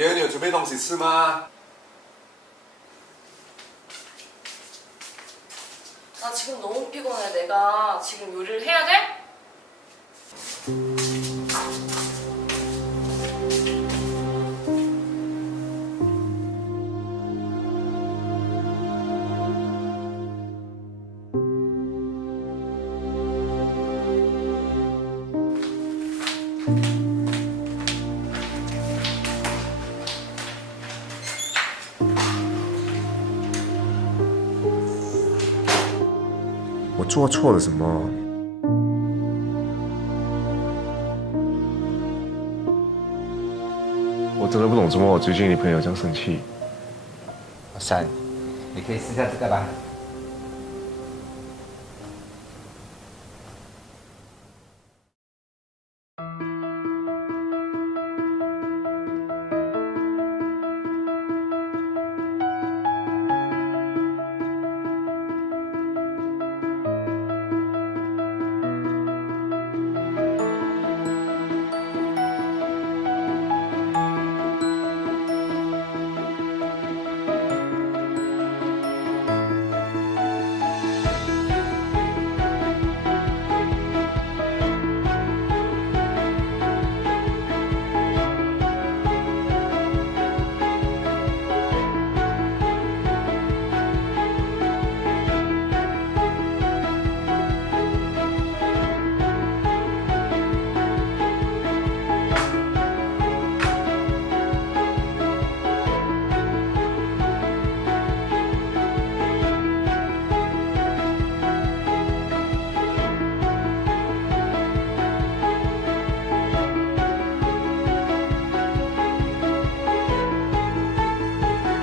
爹，你有准备东西吃吗？ 나 지금 너무 피곤해. 내가 지금 요리를 해야 돼?我做错了什么？我真的不懂怎么我最近女朋友这样生气。闪，你可以试下这个吧。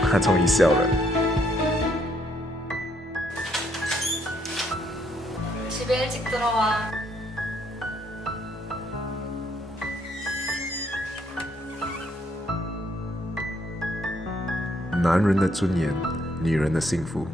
他终于笑了。 집에 일찍 들어와. 男人的尊严，女人的幸福。